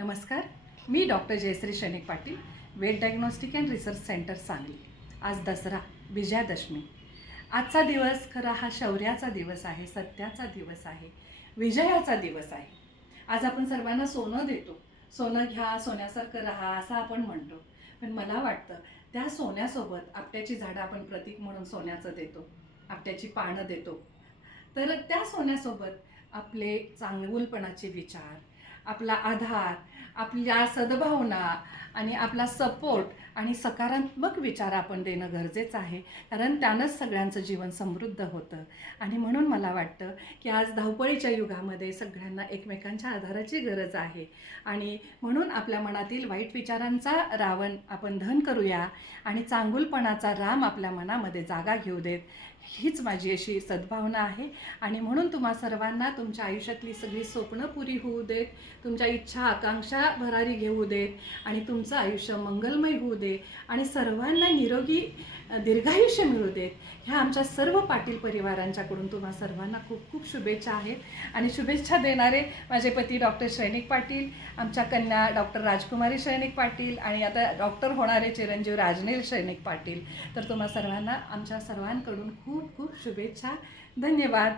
नमस्कार, मी doctor Jayashree Sainik Patil, vet diagnostic and research centre Sangli. आज दसरा, विजयादशमी। आजचा दिवस खरा हा शौर्याचा दिवस आहे, सत्याचा दिवस आहे, विजयाचा दिवस आहे। आज आपण सर्वांना सोनं देतो, सोनं घ्या, सोन्यासारखं राहा असं आपण म्हणतो। पण मला वाटतं त्या सोन्यासोबत आपट्याची झाडं आपण प्रतीक म्हणून सोन्याचं देतो, आपट्याची पानं देतो। तर त्या सोन्यासोबत आपले चांगुलपणाचे विचार, आपला आधार, आपल्या सद्भावना आणि आपला सपोर्ट आणि सकारात्मक विचार आपण देणं गरजेचं आहे, कारण त्यानंच सगळ्यांचं जीवन समृद्ध होतं। आणि म्हणून मला वाटतं की आज धावपळीच्या युगामध्ये सगळ्यांना एकमेकांच्या आधाराची गरज आहे आणि म्हणून आपल्या मनातील वाईट विचारांचा रावण आपण धन करूया आणि चांगुलपणाचा राम आपल्या मनामध्ये जागा घेऊ देत, हीच माझी अशी सद्भावना आहे। आणि म्हणून तुम्हा सर्वांना तुमच्या आयुष्यातली सगळी स्वप्न पुरी होऊ देत, तुमच्या इच्छा आकांक्षा भरारी घेऊ देत आणि तुमचं आयुष्य मंगलमय होऊ दे आणि सर्वांना निरोगी दीर्घायुष्य मिळू देत। ह्या आमच्या सर्व पाटील परिवारांच्याकडून तुम्हा सर्वांना खूप खूप शुभेच्छा आहेत। आणि शुभेच्छा देणारे माझे पती डॉक्टर सैनिक पाटील, आमच्या कन्या डॉक्टर राजकुमारी सैनिक पाटील आणि आता डॉक्टर होणारे चिरंजीव राजनील सैनिक पाटील। तर तुम्हा सर्वांना आमच्या सर्वांकडून खूप खूप शुभेच्छा। धन्यवाद।